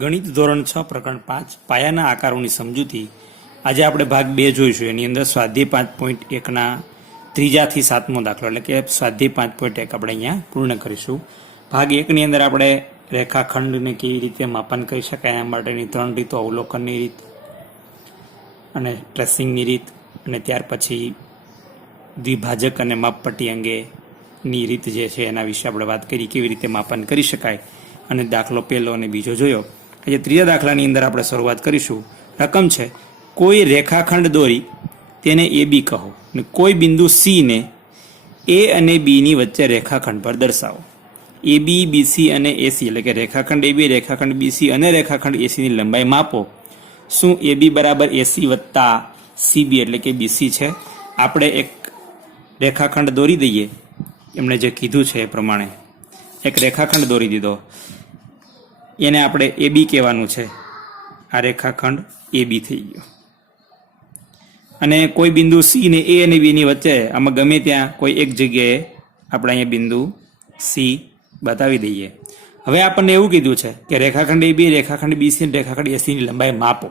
ગણિત ધોરણ 6 પ્રકરણ 5 પાયાના આકારોની સમજૂતી. આજે આપણે ભાગ 2 જોઈશું. એની અંદર સ્વાધ્યાય 5.1ના ત્રીજાથી સાતમો દાખલો એટલે કે સ્વાધ્યાય 5.1 આપણે અહીંયા પૂર્ણ કરીશું. ભાગ 1ની અંદર આપણે રેખાખંડને કેવી રીતે માપન કરી શકાય એના માટેની 3 રીતો, અવલોકનની રીત અને ટ્રેસિંગની રીત, અને ત્યાર પછી દ્વિભાજક અને માપપટ્ટી અંગેની રીત જે છે એના વિશે આપણે વાત કરી, કેવી રીતે માપન કરી શકાય, અને દાખલો પહેલો અને બીજો જોયો. આજે ત્રીજા દાખલાની અંદર આપણે શરૂઆત કરીશું. રકમ છે કોઈ રેખાખંડ દોરી તેને એ બી કહો અને કોઈ બિંદુ સી ને એ અને બીની વચ્ચે રેખાખંડ પર દર્શાવો. એ બી, બીસી અને એસી એટલે કે રેખાખંડ એ બી, રેખાખંડ બીસી અને રેખાખંડ એસીની લંબાઈ માપો. શું એ બી બરાબર એસી વત્તા સીબી એટલે કે બીસી છે? આપણે એક રેખાખંડ દોરી દઈએ, એમણે જે કીધું છે એ પ્રમાણે એક રેખાખંડ દોરી દીધો, એને આપણે એ બી કહેવાનું છે. આ રેખાખંડ એ બી થઈ ગયો. અને કોઈ બિંદુ સી ને એ અને બીની વચ્ચે આમાં ગમે ત્યાં કોઈ એક જગ્યાએ આપણે અહીંયા બિંદુ સી બતાવી દઈએ. હવે આપણને એવું કીધું છે કે રેખાખંડ એ બી, રેખાખંડ બીસી અને રેખાખંડ એસીની લંબાઈ માપો.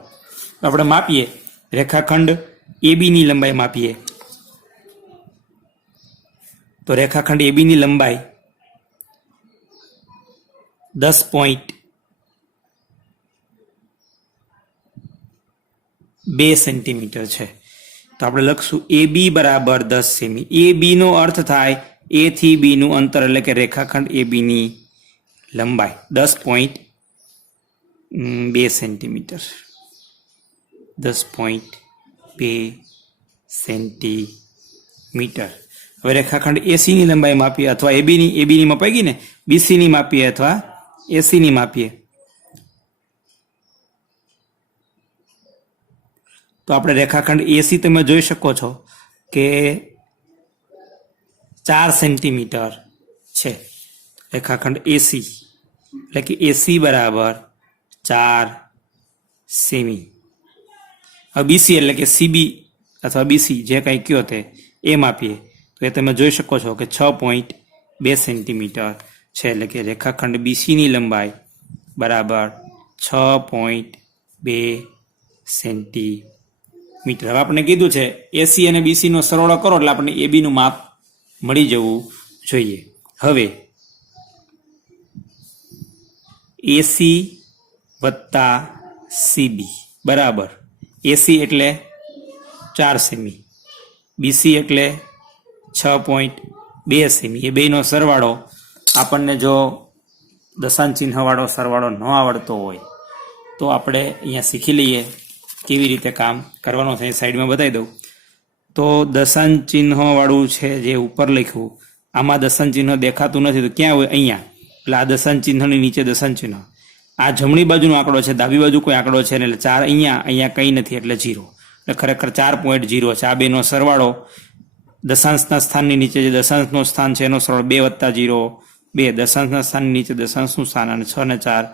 તો આપણે માપીએ, રેખાખંડ એ બીની લંબાઈ માપીએ. તો રેખાખંડ એ બીની લંબાઈ 10.2 સેન્ટીમીટર છે. તો આપણે લખશું એ બી બરાબર 10 સેમી. એ બી નો અર્થ થાય એ થી બી નું અંતર એટલે કે રેખાખંડ એ બી ની લંબાઈ 10.2 સેન્ટીમીટર. 10.2 સેન્ટીમીટર. હવે રેખાખંડ એસી ની લંબાઈ માપીએ, અથવા એ બીની મપાઈ ગઈ ને, બીસી ની માપીએ અથવા એસી ની માપીએ. તો આપણે રેખાખંડ એસી તમે જોઈ શકો છો કે 4 સેન્ટીમીટર છે. રેખાખંડ એસી એટલે કે એસી બરાબર 4 સેમી. હવે બીસી એટલે કે સીબી અથવા બીસી જે કંઈ કયો તે એ માપીએ તો એ તમે જોઈ શકો છો કે 6.2 સેન્ટીમીટર છે. એટલે કે રેખાખંડ બીસીની લંબાઈ બરાબર 6.2 સેન્ટીમીટર. હવે આપણે કીધું છે એસી અને બીસીનો સરવાળો કરો એટલે આપણને એ બીનું માપ મળી જવું જોઈએ. હવે એસી વત્તા સીબી બરાબર એસી એટલે 4 સેમી, બીસી એટલે 6.2 સેમી. એ બેનો સરવાળો આપણને જો દશાંશ ચિહ્નવાળો સરવાળો ન આવડતો હોય તો આપણે અહીંયા શીખી લઈએ કેવી રીતે કામ કરવાનું છે. સાઈડમાં બતાવી દઉં તો દશાંશ ચિહ્નવાળું છે જે ઉપર લખ્યું, આમાં દશાંશ ચિહ્ન દેખાતું નથી તો ક્યાં હોય? અહીંયા. એટલે આ દશાંશ ચિહ્નની નીચે દશાંશ ચિહ્ન. આ જમણી બાજુનો આંકડો છે, ડાબી બાજુ કોઈ આંકડો છે ને, એટલે 4 અહીંયા કંઈ નથી એટલે 0. એટલે ખરેખર 4.0 છે. આ બેનો સરવાળો દશાંશના સ્થાનની નીચે જે દશાંશનું સ્થાન છે એનો સરવાળો 2 વત્તા 0 2, દશાંશના સ્થાનની નીચે દશાંશનું સ્થાન, અને 6 ને 4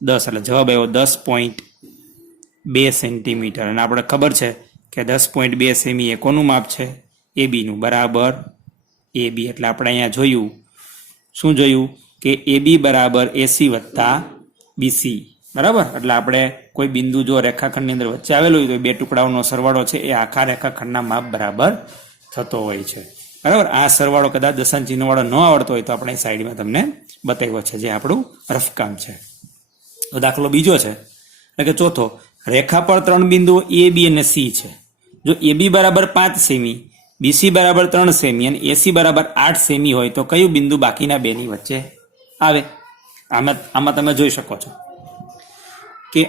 10. એટલે જવાબ આવ્યો 10.2 સેન્ટીમીટર. અને આપણે ખબર છે કે 10.2 સેમી એ કોનું માપ છે? એ બીનું. બરાબર એ બી. એટલે આપણે અહીંયા જોયું, શું જોયું? કે એ બી બરાબર એસી વત્તા બીસી. બરાબર. એટલે આપણે કોઈ બિંદુ જો રેખાખંડની અંદર વચ્ચે આવેલો હોય તો બે ટુકડાઓનો સરવાળો છે એ આખા રેખાખંડના માપ બરાબર થતો હોય છે. બરાબર. આ સરવાળો કદાચ દશાંશ ચિહ્નવાળો ન આવડતો હોય તો આપણે સાઈડમાં તમને બતાવ્યો છે, જે આપણું રફકામ છે. તો દાખલો બીજો છે એટલે કે ચોથો. રેખા પર 3 બિંદુઓ એ બી અને સી છે. જો એ બી બરાબર 5 સેમી, બીસી બરાબર 3 સેમી અને એસી બરાબર 8 સેમી હોય તો કયું બિંદુ બાકીના બેની વચ્ચે આવે? આમાં તમે જોઈ શકો છો કે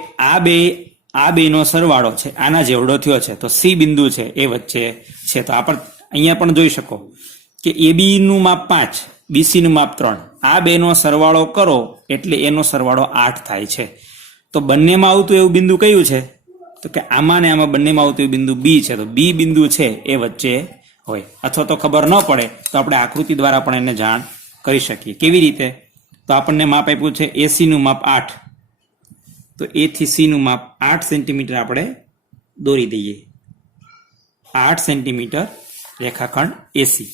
આ બેનો સરવાળો છે આના જેવડો થયો છે. તો સી બિંદુ છે એ વચ્ચે છે. તો આપણે અહીંયા પણ જોઈ શકો કે એ બીનું માપ 5, બીસીનું માપ 3. આ બેનો સરવાળો કરો એટલે એનો સરવાળો 8 થાય છે. તો બંનેમાં આવતું એવું બિંદુ કયું છે? તો કે આમાં ને આમાં બંનેમાં આવતું એવું બિંદુ બી છે. તો બી બિંદુ છે એ વચ્ચે હોય. અથવા તો ખબર ન પડે તો આપણે આકૃતિ દ્વારા પણ એને જાણ કરી શકીએ. કેવી રીતે? તો આપણને માપ આપ્યું છે એસીનું માપ 8. તો એ થી સીનું માપ 8 સેન્ટીમીટર આપણે દોરી દઈએ. 8 સેન્ટીમીટર રેખાખંડ એસી.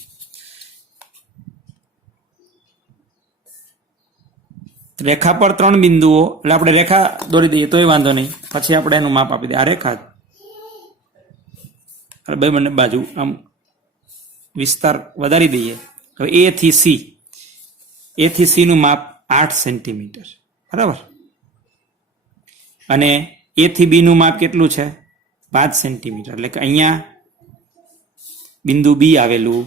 રેખા પર 3 બિંદુઓ, એટલે આપણે રેખા દોરી દઈએ તોય વાંધો નહીં, પછી આપણે એનું માપ આપી દઈએ. આ રેખા બે બંને બાજુ આમ વિસ્તાર વધારી દઈએ. હવે એ થી સી નું માપ 8 સેન્ટીમીટર, બરાબર. અને એ થી બી નું માપ કેટલું છે? 5 સેન્ટીમીટર. એટલે કે અહીંયા બિંદુ બી આવેલું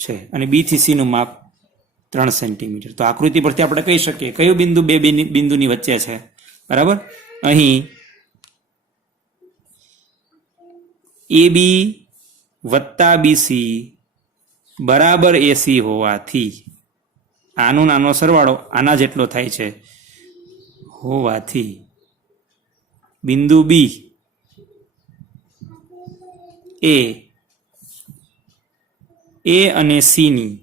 છે અને બી થી સી નું માપ 3 સેન્ટીમીટર. તો આકૃતિ પરથી આપણે કહી શકીએ કયું બિંદુ બે બિંદુની વચ્ચે છે, બરાબર. અહીં એ બી વત્તા બીસી બરાબર એસી હોવાથી આનો નાનો સરવાળો આના જેટલો થાય છે હોવાથી બિંદુ બી એ અને સી ની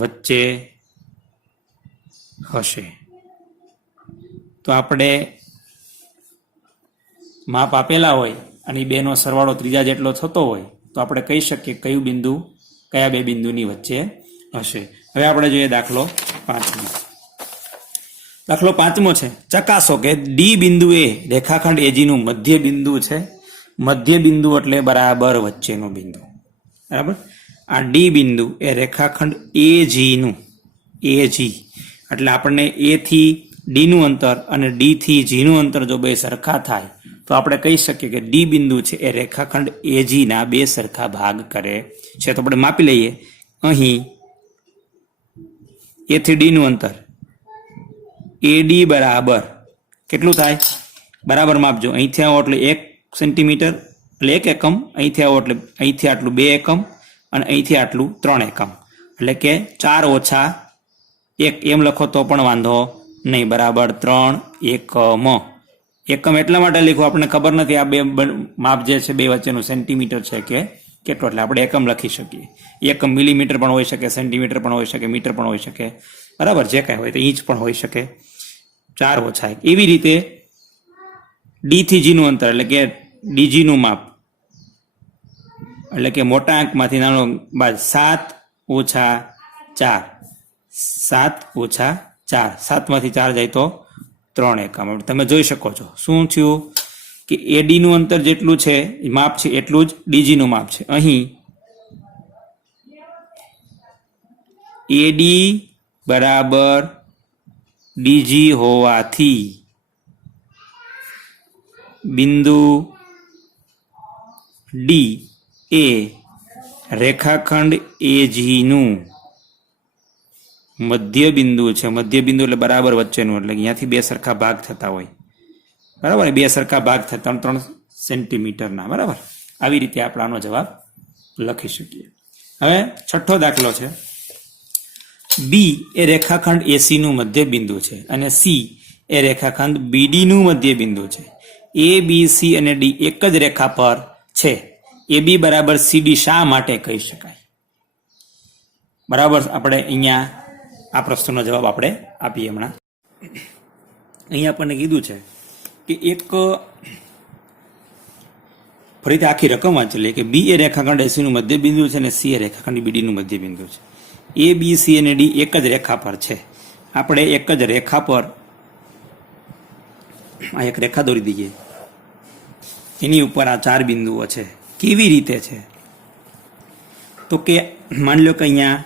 વચ્ચે હશે. તો આપણે માપ આપેલા હોય અને બેનો સરવાળો ત્રીજા જેટલો થતો હોય તો આપણે કહી શકીએ કયું બિંદુ કયા બે બિંદુની વચ્ચે હશે. હવે આપણે જોઈએ દાખલો 5. દાખલો 5 છે. ચકાસો કે ડી બિંદુ એ રેખાખંડ એજી નું મધ્ય બિંદુ છે. મધ્ય બિંદુ એટલે બરાબર વચ્ચેનું બિંદુ, બરાબર. આ ડી બિંદુ એ રેખાખંડ એજી એટલે આપણને એ થી ડી નું અંતર અને ડી થી જી નું અંતર જો બે સરખા થાય તો આપણે કહી શકીએ કે ડી બિંદુ છે એ રેખાખંડ એજી ના બે સરખા ભાગ કરે છે. તો આપણે માપી લઈએ. અહીં એ થી ડી નું અંતર એડી બરાબર કેટલું થાય? બરાબર માપજો. અહીંથી આવો એટલે 1 સેન્ટીમીટર એટલે 1 એકમ, અહીંથી આવો એટલે અહીંથી આટલું 2 એકમ અને અહીંથી આટલું 3 એકમ, એટલે કે 4 ઓછા 1 એમ લખો તો પણ વાંધો નહીં, બરાબર 3 એકમ. એકમ એટલા માટે લખ્યું આપણને ખબર નથી આ બે માપ જે છે બે વચ્ચેનું સેન્ટીમીટર છે કે કેટલો, એટલે આપણે એકમ લખી શકીએ. એકમ મિલીમીટર પણ હોઈ શકે, સેન્ટીમીટર પણ હોઈ શકે, મીટર પણ હોઈ શકે, બરાબર. જે કાંઈ હોય તો ઇંચ પણ હોઈ શકે. 4 ઓછા 1 એવી રીતે ડી થી જી નું અંતર એટલે કે ડીજી નું માપ એટલે કે મોટા આંકમાંથી નાનો બાદ 7 ઓછા 4 7 ઓછા 4 7 માંથી 4 જાય તો 3 એકમ. તમે જોઈ શકો છો શું થયું કે એડી નું અંતર જેટલું છે માપ છે એટલું જ ડીજી નું માપ છે. અહીં એડી બરાબર ડીજી હોવાથી બિંદુ ડી એ રેખાખંડ એજી નું મધ્ય બિંદુ છે. મધ્ય બિંદુ એટલે બરાબર વચ્ચેનું, એટલે અહીંયાથી બે સરખા ભાગ થતા હોય, બરાબર. બે સરખા ભાગ થતા 3 સેન્ટીમીટરના, બરાબર. આવી રીતે આપણે આનો જવાબ લખી શકીએ. હવે 6થો દાખલો છે. બી એ રેખાખંડ એસી નું મધ્ય બિંદુ છે અને સી એ રેખાખંડ બીડી નું મધ્ય બિંદુ છે. એ બી સી અને ડી એક જ રેખા પર છે. એ બી બરાબર સીડી શા માટે કહી શકાય? બરાબર. આપણે અહીંયા આ પ્રશ્નનો જવાબ આપણે આપીએ હમણાં. અહીંયા આપણને કીધું છે કે એક ફરીથી આખી રકમ વાંચી લઈએ કે બી એ રેખાખંડ એસી નું મધ્ય બિંદુ છે અને સી એ રેખાખંડ બીડી નું મધ્ય બિંદુ છે. એ બી સી અને ડી એક જ રેખા પર છે. આપણે એક જ રેખા પર આ એક રેખા દોરી દઈએ, એની ઉપર આ 4 બિંદુઓ છે. કેવી રીતે છે? તો કે માની લો કે અહીંયા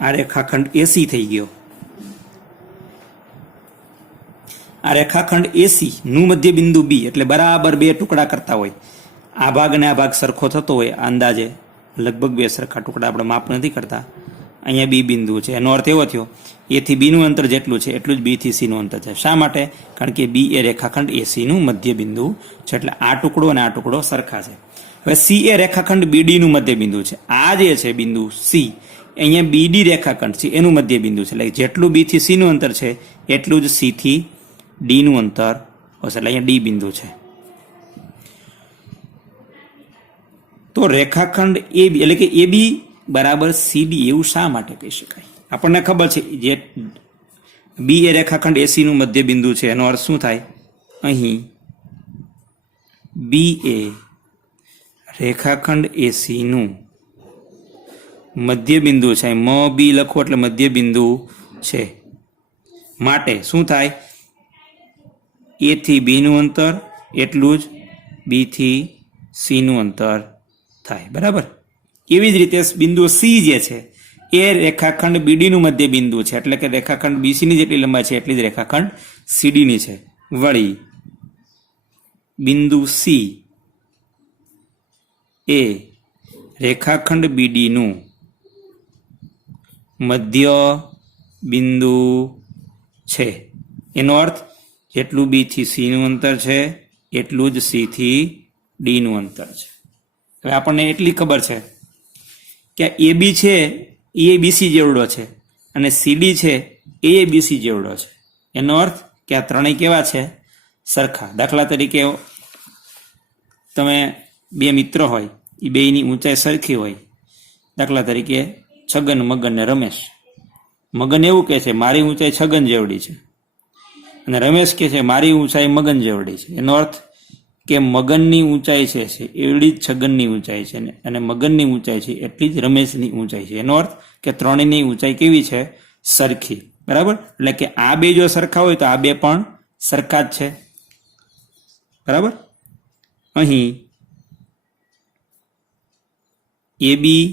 આ રેખાખંડ એસી થઈ ગયો. આ રેખાખંડ એસી નું મધ્ય બિંદુ બી એટલે બરાબર 2 ટુકડા કરતા હોય, આ ભાગ અને આ ભાગ સરખો થતો હોય, અંદાજે લગભગ 2 સરખા ટુકડા આપણે માપ નથી કરતા. અહીંયા બી બિંદુ છે. એનો અર્થ એવો થયો એ થી બી નું અંતર જેટલું છે એટલું જ બી થી સી નું અંતર છે. શા માટે? કારણ કે બી એ રેખાખંડ એસી નું મધ્ય બિંદુ છે, એટલે આ ટુકડો અને આ ટુકડો સરખા છે. હવે સી એ રેખાખંડ બીડી નું મધ્ય બિંદુ છે. આ જે છે બિંદુ સી અહીંયા બીડી રેખાખંડ છે એનું મધ્ય બિંદુ છે, એટલે જેટલું બી થી સી નું અંતર છે એટલું જ સી થી ડી નું અંતર હશે, એટલે અહીંયા ડી બિંદુ છે. તો રેખાખંડ એ બી એટલે કે એ બી બરાબર સીડી એવું શા માટે કહી શકાય? આપણને ખબર છે જે બી એ રેખાખંડ એસી નું મધ્ય બિંદુ છે એનો અર્થ શું થાય? અહીં બી એ રેખાખંડ એસી નું મધ્ય બિંદુ છે. મ બી લખો એટલે મધ્ય બિંદુ છે. માટે શું થાય? એ થી બી નું અંતર એટલું જ બી થી સી નું અંતર થાય. બરાબર. એવી જ રીતે બિંદુ સી જે છે એ રેખાખંડ બીડી નું મધ્ય બિંદુ છે, એટલે કે રેખાખંડ બીસી ની જેટલી લંબાઈ છે એટલી જ રેખાખંડ સીડી ની છે. વળી બિંદુ સી એ રેખાખંડ બીડી નું મધ્ય બિંદુ છે. એનો અર્થ જેટલું બી થી સી નું અંતર છે એટલું જ સી થી ડી નું અંતર છે. હવે આપણને એટલી ખબર છે કે એ બી છે એ બીસી જેવડો છે અને સીડી છે એ બીસી જેવડો છે. એનો અર્થ કે આ ત્રણેય કેવા છે? સરખા. દાખલા તરીકે તમે બે મિત્રો હોય, એ બેયની ઊંચાઈ સરખી હોય. દાખલા તરીકે છગન, મગન ને રમેશ. મગન એવું કહે છે મારી ઊંચાઈ છગન જેવડી છે, અને રમેશ કહે છે મારી ઊંચાઈ મગન જેવડી છે. એનો અર્થ કે મગનની ઊંચાઈ છે એવડી જ છગનની ઊંચાઈ છે, અને મગનની ઊંચાઈ છે એટલી જ રમેશની ઊંચાઈ છે. એનો અર્થ કે ત્રણેયની ઊંચાઈ કેવી છે? સરખી. બરાબર. એટલે કે આ બે જો સરખા હોય તો આ બે પણ સરખા જ છે. બરાબર. અહીં એ બી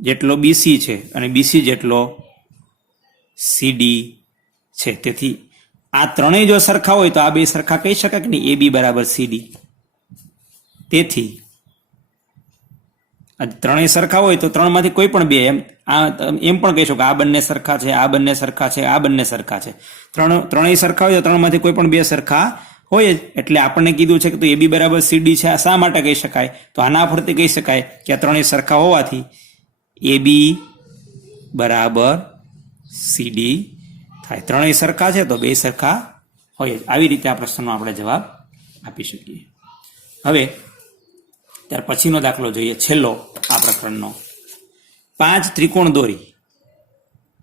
જેટલો બીસી છે અને બીસી જેટલો સીડી છે. તેથી આ ત્રણેય જો સરખા હોય તો આ બે સરખા કહી શકાય કે નહીં? એ બી બરાબર સીડી. તેથી આ ત્રણેય સરખા હોય તો ત્રણમાંથી કોઈ પણ બે, એમ પણ કહી શકો કે આ બંને સરખા છે, આ બંને સરખા છે, આ બંને સરખા છે. ત્રણેય સરખા હોય તો ત્રણમાંથી કોઈ પણ બે સરખા હોય જ. એટલે આપણને કીધું છે કે એ બી બરાબર સીડી છે. આ શા માટે કહી શકાય? તો આના પરથી કહી શકાય કે આ ત્રણેય સરખા હોવાથી એ બી બરાબર સીડી થાય. ત્રણેય સરખા છે તો બે સરખા હોય જ. આવી રીતે આ પ્રશ્નનો આપણે જવાબ આપી શકીએ. હવે ત્યાર પછીનો દાખલો જોઈએ, છેલ્લો આ પ્રકરણનો. 5 ત્રિકોણ દોરી,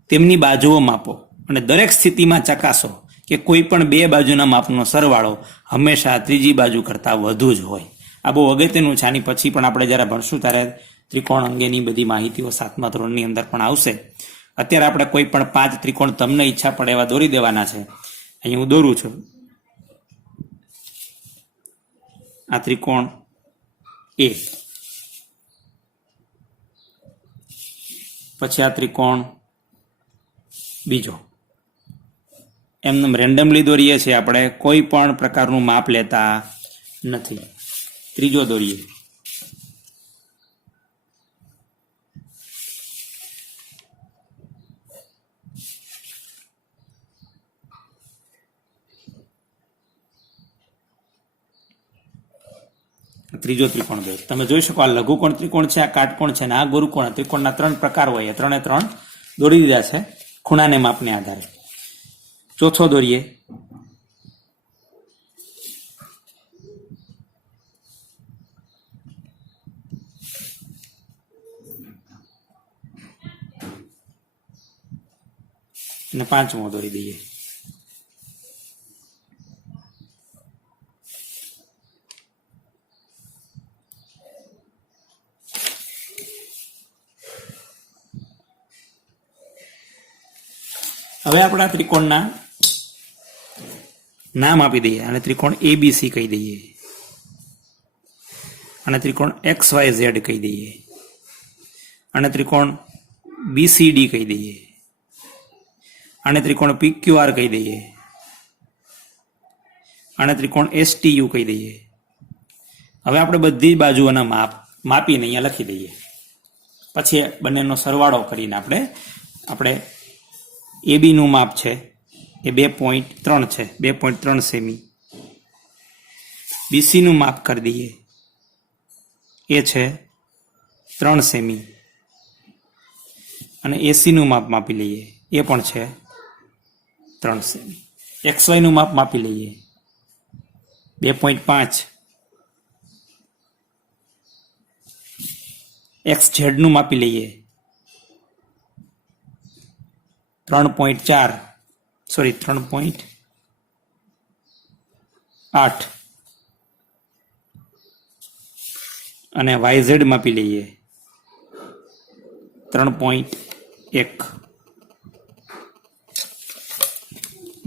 તેમની બાજુઓ માપો અને દરેક સ્થિતિમાં ચકાસો કે કોઈ પણ બે બાજુના માપનો સરવાળો હંમેશા ત્રીજી બાજુ કરતાં વધુ જ હોય. આ બહુ અગત્યનું છે. આની પછી પણ આપણે જ્યારે ભણશું ત્યારે ત્રિકોણ અંગેની બધી માહિતીઓ 7મા ધોરણની અંદર પણ આવશે. અત્યારે આપણે કોઈ પણ 5 ત્રિકોણ તમને ઈચ્છા પડે એવા દોરી દેવાના છે. અહીં હું દોરું છું. આ ત્રિકોણ એ, પછી આ ત્રિકોણ બીજો. એમને રેન્ડમલી દોરીએ છીએ આપણે, કોઈ પણ પ્રકારનું માપ લેતા નથી. ત્રીજો દોરીએ. ત્રીજો ત્રિકોણ દોર. તમે જોઈ શકો આ લઘુકોણ ત્રિકોણ છે, આ કાટકોણ છે, અને આ ગુરુકોણ. ત્રિકોણના 3 પ્રકાર હોય. 3 દોરી દીધા છે ખૂણાને માપને આધારે. ચોથો દોરીએ. અને 5મો દોરી દઈએ. હવે આપણે આ ત્રિકોણના નામ આપી દઈએ. અને ત્રિકોણ એબીસી કહી દઈએ, અને ત્રિકોણ XYZ કહી દઈએ, અને ત્રિકોણ BCD કહી દઈએ, અને ત્રિકોણ PQR કહી દઈએ, અને ત્રિકોણ STU કહી દઈએ. હવે આપણે બધી બાજુઓના માપ માપીને અહીંયા લખી દઈએ. પછી બંનેનો સરવાળો કરીને આપણે AB નું માપ છે એ 2.3 છે, 2.3 સેમી. BC નું માપ કરી દઈએ, એ છે 3 સેમી. અને AC નું માપ માપી લઈએ, એ પણ છે 3 સેમી. XY નું માપ માપી લઈએ, 2.5. XZ નું માપી લઈએ, 3.4, સોરી 3.8. અને YZ માપી લઈએ 3.1.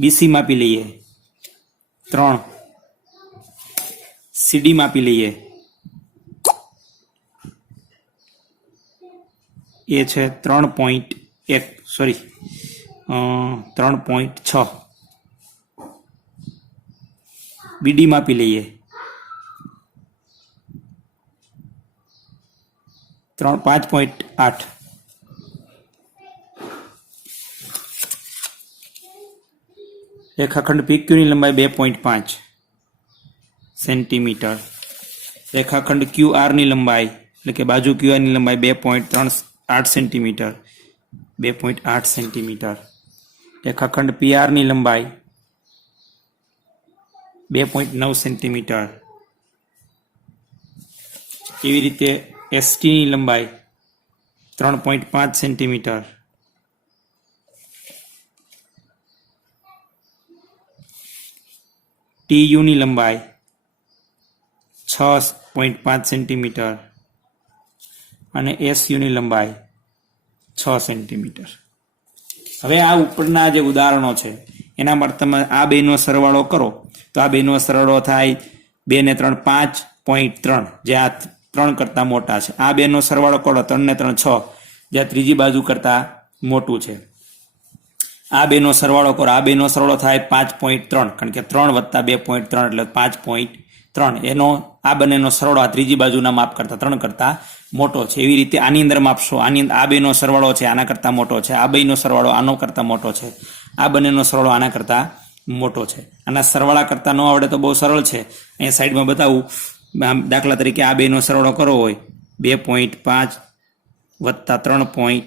BC માપી લઈએ 3, CD માપી લઈએ એ છે 3.1 સોરી 3.6, BD માપી લઈએ 5.8, રેખાખંડ PQ ની લંબાઈ 2.5 સેન્ટીમીટર, રેખાખંડ QR ની લંબાઈ એટલે કે બાજુ QR ની લંબાઈ 2.38 સેન્ટીમીટર, 2.8 સેન્ટીમીટર, રેખાખંડ PR ની લંબાઈ 2.9 સેન્ટીમીટર, એવી રીતે ST ની લંબાઈ 3.5 સેન્ટીમીટર, TU ની લંબાઈ 6.5 સેન્ટીમીટર અને SU ની લંબાઈ 6 સેન્ટીમીટર. હવે આ ઉપરના જે ઉદાહરણો છે એના માટે તમે આ બેનો સરવાળો કરો તો આ બેનો સરવાળો થાય 2 ને 3 5.3, જે આ 3 કરતા મોટા છે. આ બેનો સરવાળો કરો 3 ને 3 6, જે આ ત્રીજી બાજુ કરતા મોટું છે. આ બેનો સરવાળો કરો, આ બેનો સરવાળો થાય 5.3, કારણ કે 3 વત્તા 2.3 એટલે 5.3. એનો આ બંનેનો સરવાળો આ ત્રીજી બાજુના માપ કરતા 3 કરતા મોટો છે. એવી રીતે આની અંદર માપશો, આની અંદર આ બેનો સરવાળો છે આના કરતા મોટો છે, આ બેનો સરવાળો આનો કરતા મોટો છે, આ બંનેનો સરવાળો આના કરતા મોટો છે. આના સરવાળા કરતા ન આવડે તો બહુ સરળ છે, અહીંયા સાઈડમાં બતાવું. દાખલા તરીકે આ બેનો સરવાળો કરવો હોય 2.5 વત્તા 3.8,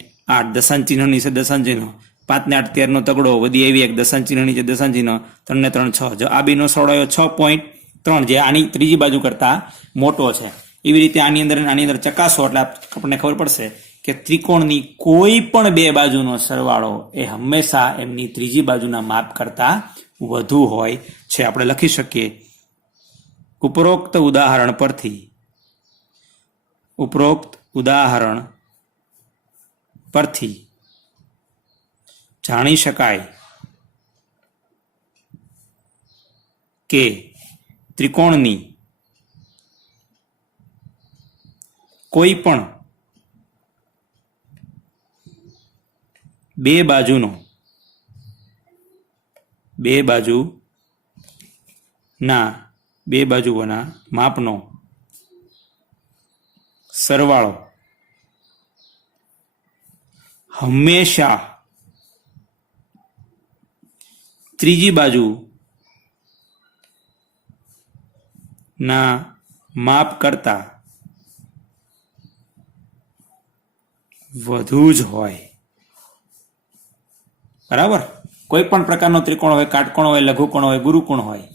દશાંશ ચિહ્ન નીચે દશાંશ ચિહ્ન, 5 ને 8 13 નો તગડો, વધી એવી એક દશાંશ ચિહ્ન નીચે દશાંશ ચિહ્ન, 3 ને 3 6. જો આ બેનો સરવાળો 6.3, જે આની ત્રીજી બાજુ કરતા મોટો છે. એવી રીતે આની અંદર ચકાસો એટલે આપણને ખબર પડશે કે ત્રિકોણની કોઈ પણ બે બાજુનો સરવાળો એ હંમેશા એમની ત્રીજી બાજુના માપ કરતા વધુ હોય છે. આપણે લખી શકીએ ઉપરોક્ત ઉદાહરણ પરથી જાણી શકાય કે ત્રિકોણની કોઈ પણ બે બાજુઓના માપનો સરવાળો હંમેશા ત્રીજી બાજુના માપ કરતા વધુ જ હોય. બરાબર? કોઈ પણ પ્રકારનો ત્રિકોણ હોય, કાટકોણ હોય, લઘુકોણ હોય, ગુરુકોણ હોય,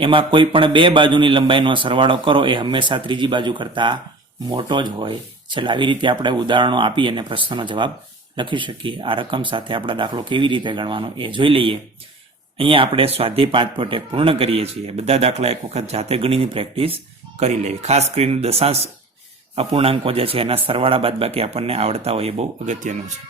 એમાં કોઈ પણ બે બાજુની લંબાઈનો સરવાળો કરો એ હંમેશા ત્રીજી બાજુ કરતા મોટો જ હોય. ચાલો આવી રીતે આપણે ઉદાહરણો આપી અને પ્રશ્નનો જવાબ લખી શકીએ. આ રકમ સાથે આપણે દાખલો કેવી રીતે ગણવાનો એ જોઈ લઈએ. અહીંયા આપણે સ્વાધ્યાય 5.1 પૂર્ણ કરીએ છીએ. બધા દાખલા એક વખત જાતે ગણીની પ્રેક્ટિસ કરી લેવી. ખાસ કરીને દશાંશ અપૂર્ણાંકો જે છે એના સરવાળા બાદબાકી આપણને આવડતા હોય એ બહુ અગત્યનું છે.